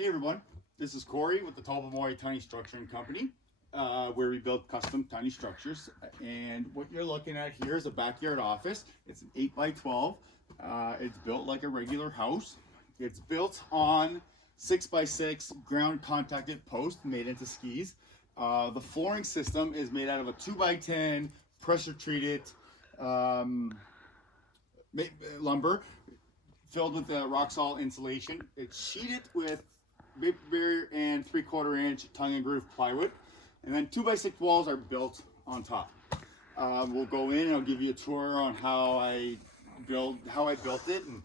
Hey everyone, this is Corey with the Tobermory Tiny Structuring Company, where we build custom tiny structures. And what you're looking at here is a backyard office. It's an 8x12. It's built like a regular house. It's built on 6x6 ground contacted post made into skis. The flooring system is made out of a 2x10 pressure treated lumber filled with rock salt insulation. It's sheeted with big barrier and 3/4 inch tongue and groove plywood, and then 2x6 walls are built on top. We'll go in and I'll give you a tour on how I built it and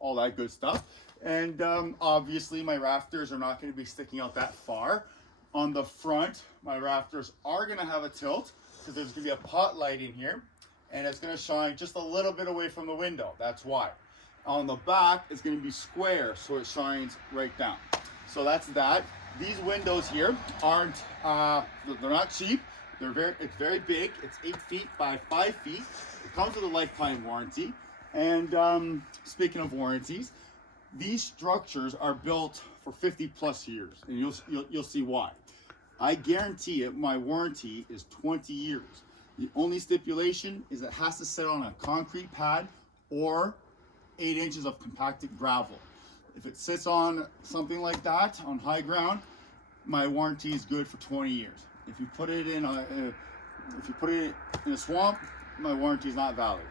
all that good stuff. And obviously my rafters are not going to be sticking out that far. On the front, my rafters are going to have a tilt because there's going to be a pot light in here, and it's going to shine just a little bit away from the window. That's why. On the back, it's going to be square, so it shines right down. So that's that. These windows here aren't, they're not cheap. It's very big. It's 8 feet by 5 feet. It comes with a lifetime warranty. And speaking of warranties, these structures are built for 50 plus years, and you'll see why. I guarantee it, my warranty is 20 years. The only stipulation is it has to sit on a concrete pad or 8 inches of compacted gravel. If it sits on something like that on high ground, my warranty is good for 20 years. If you put it in a swamp, my warranty is not valid.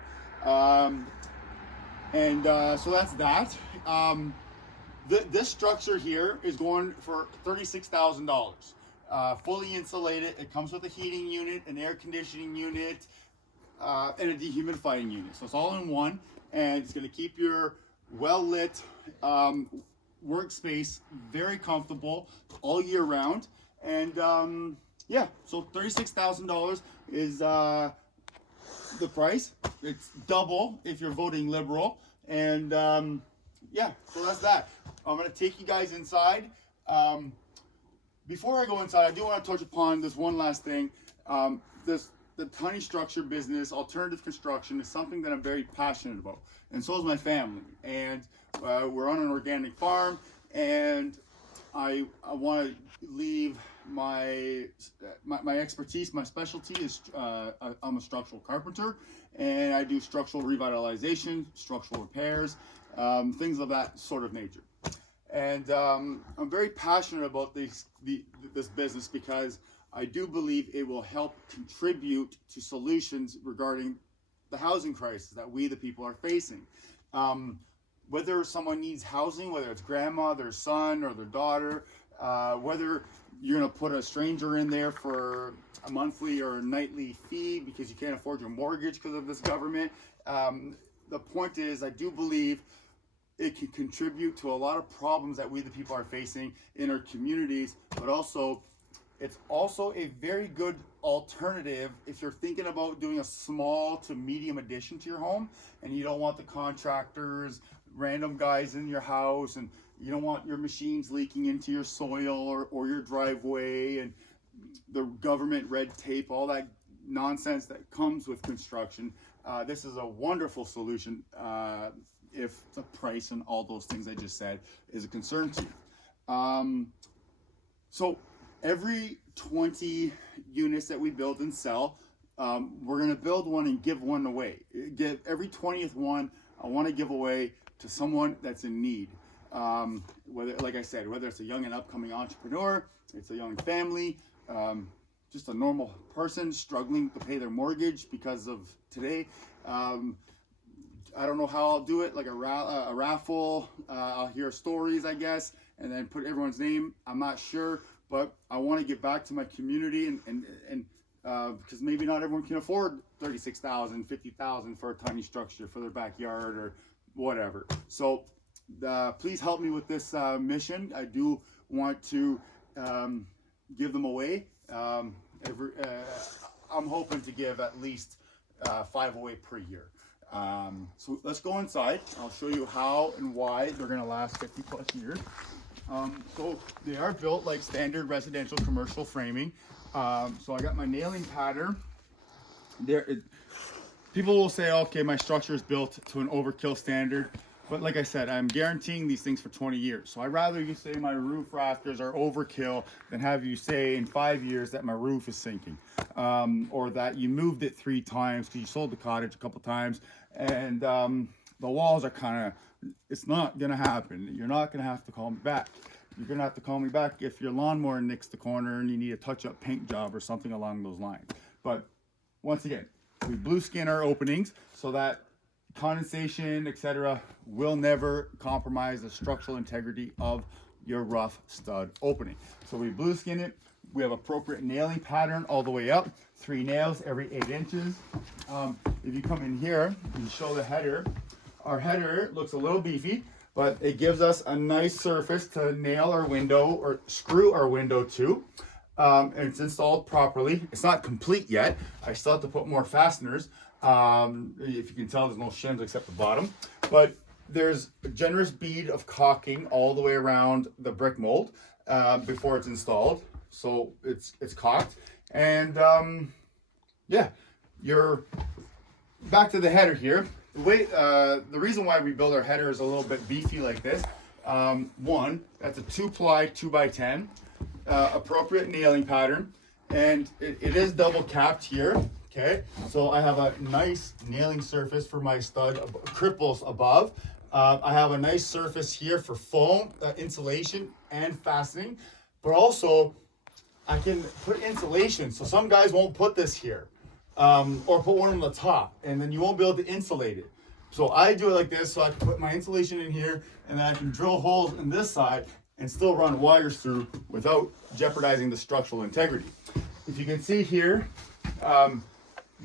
So that's that. This structure here is going for $36,000. Fully insulated. It comes with a heating unit, an air conditioning unit, and a dehumidifying unit. So it's all in one, and it's going to keep your well-lit workspace very comfortable all year round. And yeah, so $36,000 is the price. It's double if you're voting liberal. And yeah, so that's that. I'm going to take you guys inside. Before I go inside, I do want to touch upon this one last thing. The tiny structure business, alternative construction, is something that I'm very passionate about, and so is my family. And we're on an organic farm, and I want to leave my expertise. My specialty is I'm a structural carpenter, and I do structural revitalization, structural repairs, things of that sort of nature. And I'm very passionate about this business because I do believe it will help contribute to solutions regarding the housing crisis that we, the people, are facing. Whether someone needs housing, whether it's grandma, their son, or their daughter, whether you're going to put a stranger in there for a monthly or a nightly fee because you can't afford your mortgage because of this government. The point is, I do believe it can contribute to a lot of problems that we, the people, are facing in our communities, but also it's also a very good alternative if you're thinking about doing a small to medium addition to your home and you don't want the contractors, random guys in your house, and you don't want your machines leaking into your soil or your driveway and the government red tape, all that nonsense that comes with construction. This is a wonderful solution if the price and all those things I just said is a concern to you. So every 20 units that we build and sell, we're going to build one and give one away. Every 20th one I want to give away to someone that's in need. Whether, like I said, whether it's a young and upcoming entrepreneur, it's a young family, just a normal person struggling to pay their mortgage because of today. I don't know how I'll do it, like a raffle. I'll hear stories, I guess, and then put everyone's name. I'm not sure, but I want to give back to my community, and because maybe not everyone can afford $36,000, $50,000 for a tiny structure for their backyard or whatever. So please help me with this mission. I do want to give them away. I'm hoping to give at least 5 away per year. So let's go inside. I'll show you how and why they're going to last 50 plus years. So they are built like standard residential commercial framing. So I got my nailing pattern. People will say, okay, my structure is built to an overkill standard. But like I said, I'm guaranteeing these things for 20 years. So I'd rather you say my roof rafters are overkill than have you say in 5 years that my roof is sinking. Or that you moved it 3 times because you sold the cottage a couple times and the walls are kind of, it's not going to happen. You're not going to have to call me back. You're going to have to call me back if your lawnmower nicks the corner and you need a touch-up paint job or something along those lines. But once again, we blue skin our openings so that condensation, etc., will never compromise the structural integrity of your rough stud opening. So we blue skin it. We have appropriate nailing pattern all the way up, 3 nails every 8 inches. If you come in here and show the header, our header looks a little beefy, but it gives us a nice surface to nail our window or screw our window to. And it's installed properly. It's not complete yet. I still have to put more fasteners. If you can tell, there's no shims except the bottom, but there's a generous bead of caulking all the way around the brick mold before it's installed. So it's caulked, and yeah, you're back to the header here. The reason why we build our header is a little bit beefy like this. One, that's a 2-ply 2x10, appropriate nailing pattern, and it is double capped here. Okay, so I have a nice nailing surface for my stud cripples above. I have a nice surface here for foam, insulation, and fastening, but also I can put insulation. So some guys won't put this here, or put one on the top, and then you won't be able to insulate it. So I do it like this, so I can put my insulation in here, and then I can drill holes in this side and still run wires through without jeopardizing the structural integrity. If you can see here,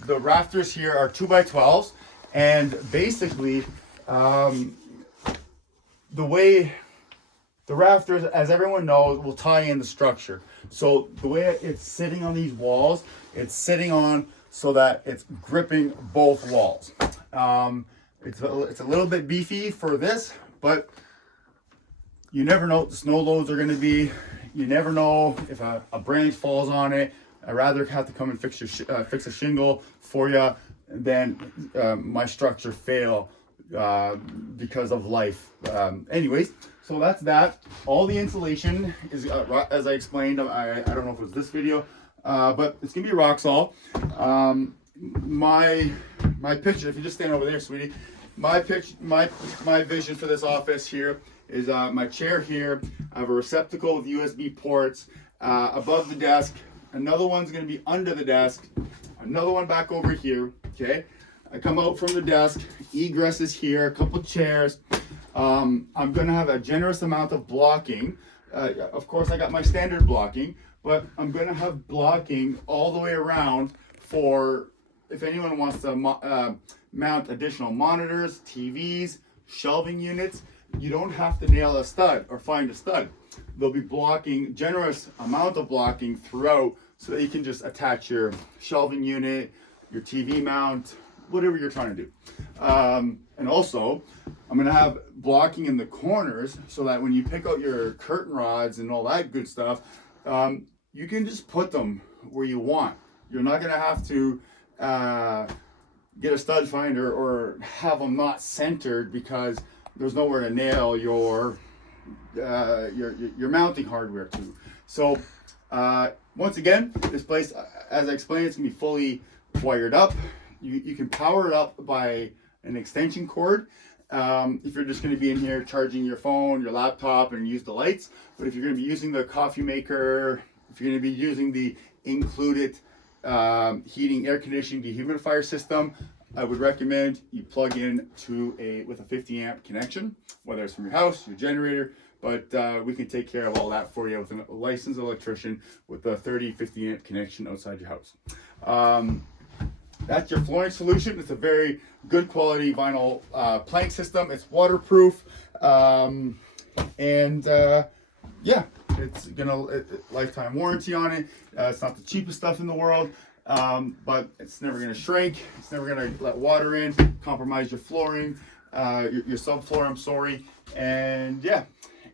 the rafters here are 2x12s, and basically the way the rafters, as everyone knows, will tie in the structure. So the way it's sitting on these walls, it's sitting on so that it's gripping both walls. It's a little bit beefy for this, but you never know what the snow loads are going to be. You never know if a branch falls on it. I'd rather have to come and fix a shingle for you than my structure fail because of life. Anyways, so that's that. All the insulation is, as I explained, I don't know if it was this video, but it's gonna be Roxol. My picture, if you just stand over there, sweetie, my vision for this office here is my chair here. I have a receptacle with USB ports above the desk. Another one's going to be under the desk. Another one back over here. Okay. I come out from the desk. Egress is here. A couple chairs. I'm going to have a generous amount of blocking. Of course, I got my standard blocking, but I'm going to have blocking all the way around for if anyone wants to mount additional monitors, TVs, shelving units. You don't have to nail a stud or find a stud. There'll be blocking, generous amount of blocking throughout, so that you can just attach your shelving unit, your TV mount, whatever you're trying to do. And also, I'm gonna have blocking in the corners so that when you pick out your curtain rods and all that good stuff, you can just put them where you want. You're not gonna have to get a stud finder or have them not centered because there's nowhere to nail your mounting hardware to. So once again, this place, as I explained, it's gonna be fully wired up. You can power it up by an extension cord if you're just gonna be in here charging your phone, your laptop, and use the lights. But if you're gonna be using the coffee maker, if you're gonna be using the included heating, air conditioning, dehumidifier system, I would recommend you plug in to with a 50 amp connection, whether it's from your house, your generator, but we can take care of all that for you with a licensed electrician with a 50 amp connection outside your house. That's your flooring solution. It's a very good quality vinyl plank system. It's waterproof, and yeah, it's lifetime warranty on it. It's not the cheapest stuff in the world, but it's never gonna shrink. It's never gonna let water in, compromise your flooring, your subfloor, I'm sorry. And yeah,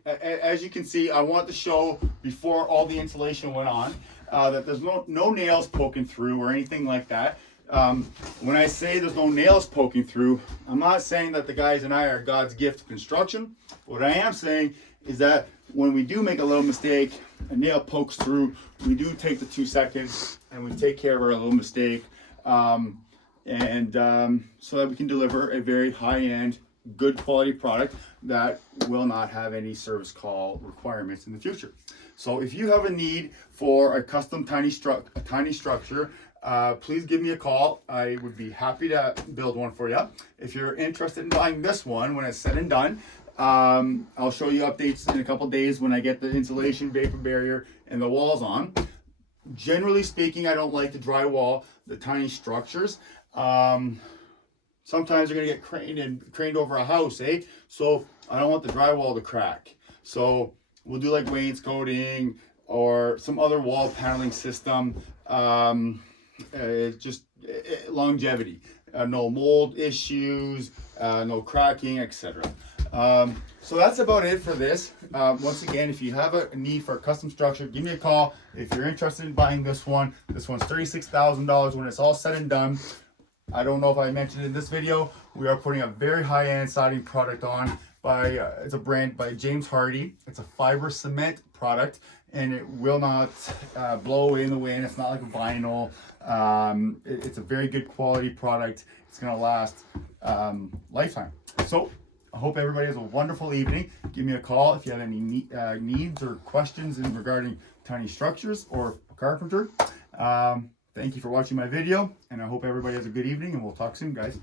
as you can see, I want to show before all the insulation went on that there's no nails poking through or anything like that. When I say there's no nails poking through, I'm not saying that the guys and I are God's gift to construction. What I am saying is that when we do make a little mistake, a nail pokes through, we do take the 2 seconds and we take care of our little mistake, so that we can deliver a very high-end, good quality product that will not have any service call requirements in the future. So if you have a need for a custom tiny structure, please give me a call. I would be happy to build one for you. If you're interested in buying this one when it's said and done, I'll show you updates in a couple days when I get the insulation, vapor barrier, and the walls on. Generally speaking, I don't like to drywall the tiny structures. Sometimes they're gonna get craned over a house, eh? So I don't want the drywall to crack. So we'll do like wainscoting or some other wall paneling system. Longevity, no mold issues, no cracking, etc. So that's about it for this. Once again, if you have a need for a custom structure, give me a call. If you're interested in buying this one's $36,000 when it's all said and done. I don't know if I mentioned in this video, we are putting a very high-end siding product on by, it's a brand by James Hardy. It's a fiber cement product, and it will not blow away in the wind. It's not like vinyl. It's a very good quality product. It's gonna last lifetime. So I hope everybody has a wonderful evening. Give me a call if you have any needs or questions regarding tiny structures or carpenter. Thank you for watching my video, and I hope everybody has a good evening, and we'll talk soon, guys.